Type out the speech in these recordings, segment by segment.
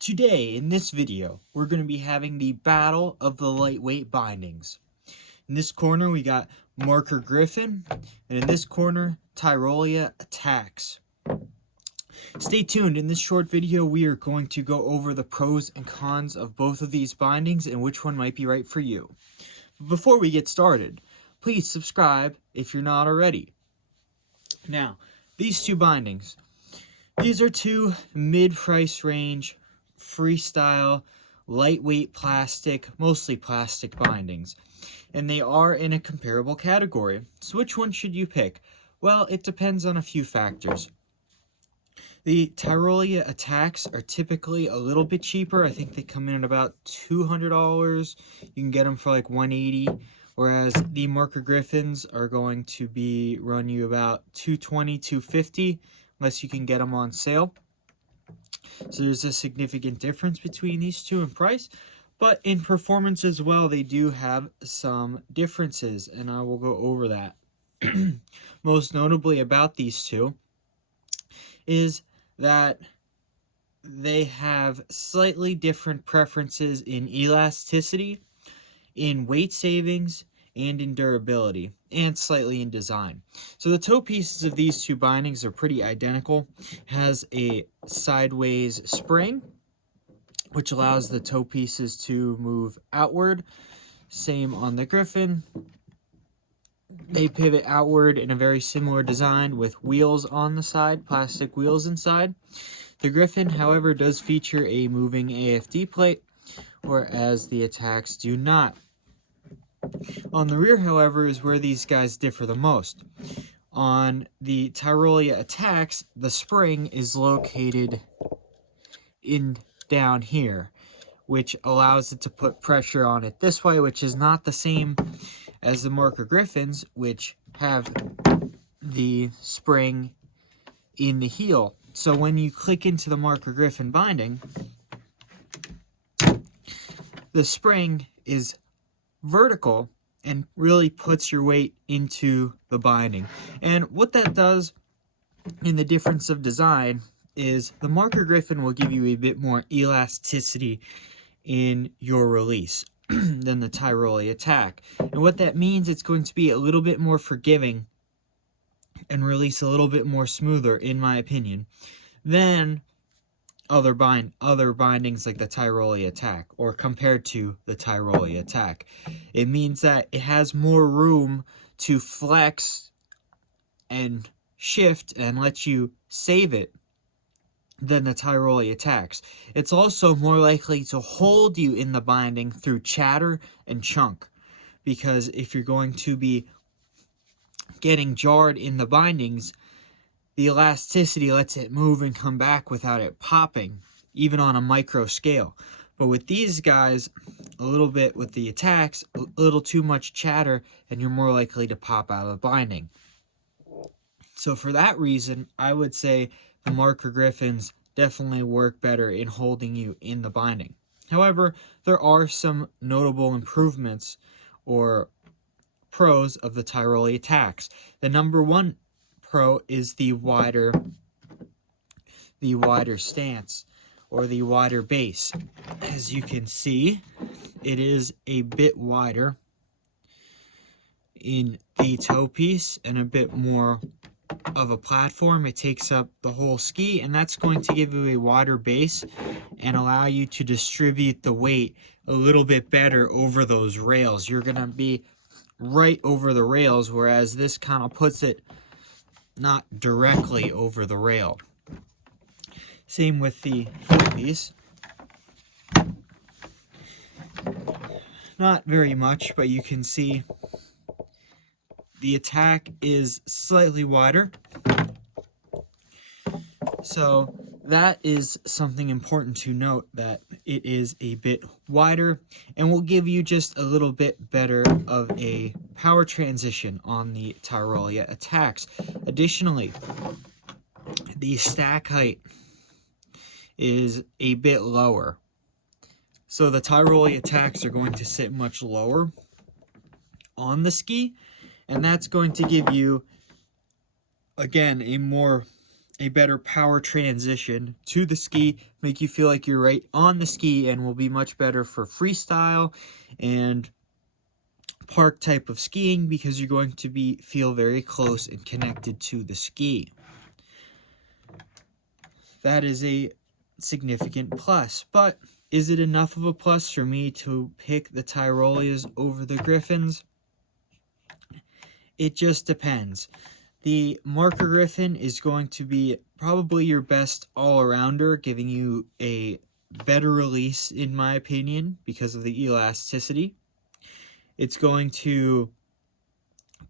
Today, in this video, we're going to be having the battle of the lightweight bindings. In this corner, we got Marker Griffon, and in this corner, Tyrolia Attacks. Stay tuned. In this short video, we are going to go over the pros and cons of both of these bindings and which one might be right for you. But before we get started, please subscribe if you're not already. Now, these two bindings. These are two mid-price range freestyle, lightweight plastic, mostly plastic bindings, and they are in a comparable category. So which one should you pick? Well, it depends on a few factors. The Tyrolia Attacks are typically a little bit cheaper. I think they come in at about $200. You can get them for like $180, whereas the Marker Griffons are going to run you about $220, $250, unless you can get them on sale. So there's a significant difference between these two in price, but in performance as well, they do have some differences, and I will go over that. Most notably about these two is that they have slightly different preferences in elasticity, in weight savings, and in durability, and slightly in design. So the toe pieces of these two bindings are pretty identical. It has a sideways spring, which allows the toe pieces to move outward. Same on the Griffon. They pivot outward in a very similar design with wheels on the side, plastic wheels inside. The Griffon, however, does feature a moving AFD plate, whereas the Attacks do not. On the rear, however, is where these guys differ the most. On the Tyrolia Attacks, the spring is located down here, which allows it to put pressure on it this way, which is not the same as the Marker Griffons, which have the spring in the heel. So when you click into the Marker Griffon binding, the spring is vertical and really puts your weight into the binding. And what that does in the difference of design is the Marker Griffon will give you a bit more elasticity in your release than the Tyrolia Attack. And what that means, it's going to be a little bit more forgiving and release a little bit more smoother, in my opinion, than other bindings like the Tyrolia Attack, or compared to the Tyrolia Attack. It means that it has more room to flex and shift and let you save it than the Tyrolia Attacks. It's also more likely to hold you in the binding through chatter and chunk, because if you're going to be getting jarred in the bindings, the elasticity lets it move and come back without it popping, even on a micro scale. But with these guys, a little bit with the Attacks, a little too much chatter, and you're more likely to pop out of the binding. So for that reason, I would say the Marker Griffons definitely work better in holding you in the binding. However, there are some notable improvements or pros of the Tyrolia Attacks. The number one pro is the wider stance, or the wider base. As you can see, it is a bit wider in the toe piece and a bit more of a platform. It takes up the whole ski, and that's going to give you a wider base and allow you to distribute the weight a little bit better over those rails. You're going to be right over the rails, whereas this kind of puts it not directly over the rail. Same with the heel piece. Not very much, but you can see the Attack is slightly wider. So that is something important to note, that it is a bit wider and will give you just a little bit better of a power transition on the Tyrolia Attacks. Additionally, the stack height is a bit lower. So the Tyrolia Attacks are going to sit much lower on the ski, and that's going to give you, again, a more a better power transition to the ski, make you feel like you're right on the ski, and will be much better for freestyle and park type of skiing because you're going to feel very close and connected to the ski. That is a significant plus, but is it enough of a plus for me to pick the Tyrolias over the Griffons? It just depends. The Marker Griffon is going to be probably your best all-arounder, giving you a better release, in my opinion, because of the elasticity. It's going to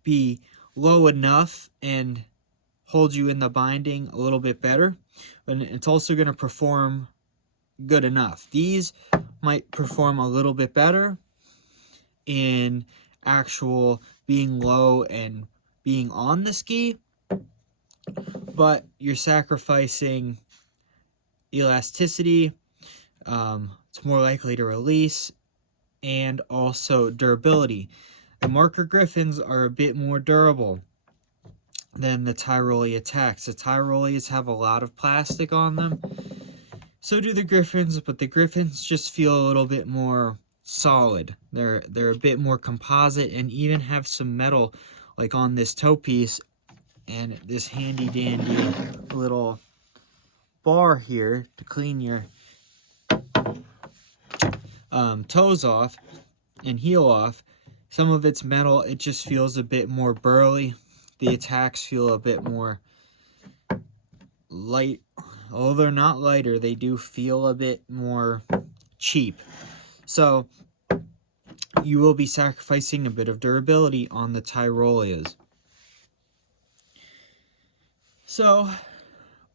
be low enough and hold you in the binding a little bit better, and it's also going to perform good enough. These might perform a little bit better in actual being low and being on the ski, but you're sacrificing elasticity, it's more likely to release, and also durability. The Marker Griffons are a bit more durable than the Tyrolia Attacks. The Tyrolias have a lot of plastic on them, so do the Griffons, but the Griffons just feel a little bit more solid. They're a bit more composite, and even have some metal like on this toe piece and this handy dandy little bar here to clean your toes off and heel off. Some of it's metal. It just feels a bit more burly. The Attacks feel a bit more light. Although they're not lighter, they do feel a bit more cheap. So you will be sacrificing a bit of durability on the Tyrolias. So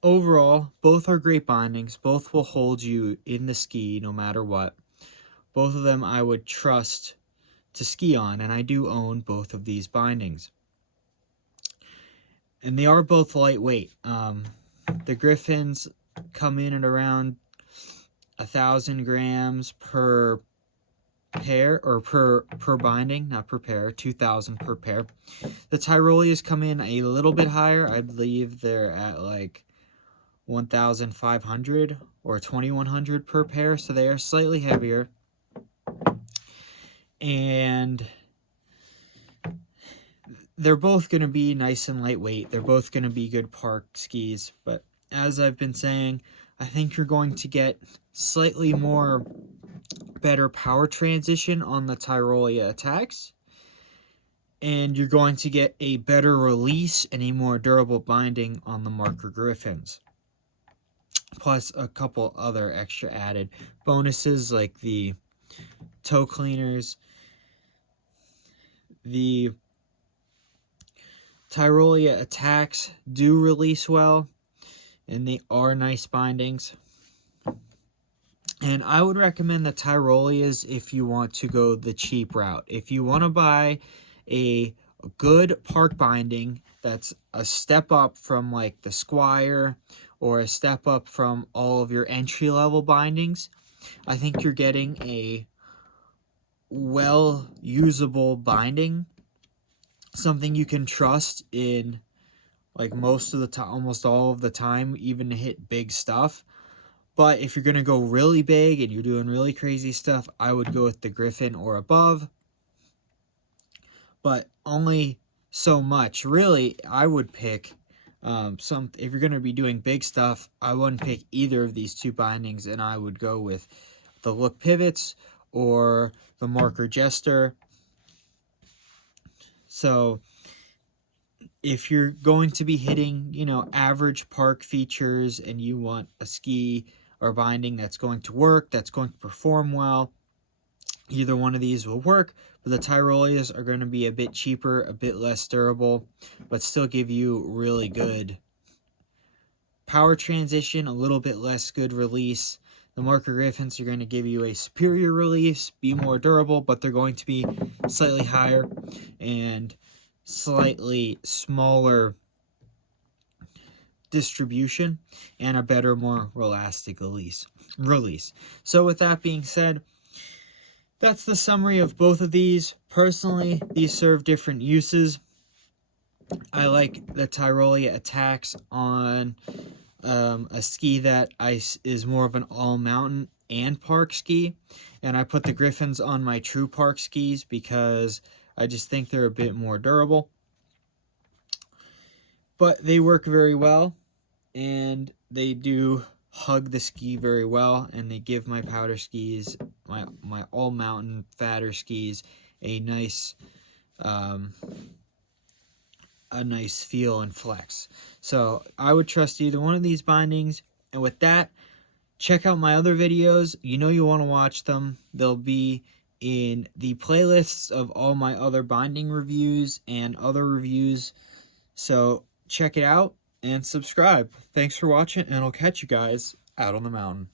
overall, both are great bindings. Both will hold you in the ski no matter what. Both of them I would trust to ski on, and I do own both of these bindings. And they are both lightweight. The Griffons come in at around 1,000 grams per pair, or per binding, not per pair, 2,000 per pair. The Tyrolias come in a little bit higher. I believe they're at like 1,500 or 2,100 per pair, so they are slightly heavier. And they're both going to be nice and lightweight. They're both going to be good park skis, but as I've been saying, I think you're going to get slightly more better power transition on the Tyrolia Attacks, and you're going to get a better release and a more durable binding on the Marker Griffons. Plus a couple other extra added bonuses like the toe cleaners. The Tyrolia Attacks do release well, and they are nice bindings. And I would recommend the Tyrolias if you want to go the cheap route. If you want to buy a good park binding that's a step up from like the Squire, or a step up from all of your entry-level bindings, I think you're getting a well-usable binding, something you can trust in like most of the time, almost all of the time, even to hit big stuff. But if you're going to go really big and you're doing really crazy stuff, I would go with the Griffon or above. But only so much. Really, I would pick if you're going to be doing big stuff, I wouldn't pick either of these two bindings, and I would go with the Look Pivots or the Marker Jester. So if you're going to be hitting, average park features, and you want a ski or binding that's going to work, that's going to perform well, either one of these will work. But the Tyrolias are going to be a bit cheaper, a bit less durable, but still give you really good power transition, a little bit less good release. The Marker Griffons are going to give you a superior release, be more durable, but they're going to be slightly higher and slightly smaller distribution, and a better, more elastic release. So with that being said, that's the summary of both of these. Personally, these serve different uses. I like the Tyrolia Attacks on a ski that is more of an all mountain and park ski, and I put the Griffons on my true park skis because I just think they're a bit more durable. But they work very well, and they do hug the ski very well, and they give my powder skis, my all mountain fatter skis, a nice feel and flex. So I would trust either one of these bindings. And with that, check out my other videos. You know you want to watch them. They'll be in the playlists of all my other binding reviews and other reviews. So check it out and subscribe. Thanks for watching, and I'll catch you guys out on the mountain.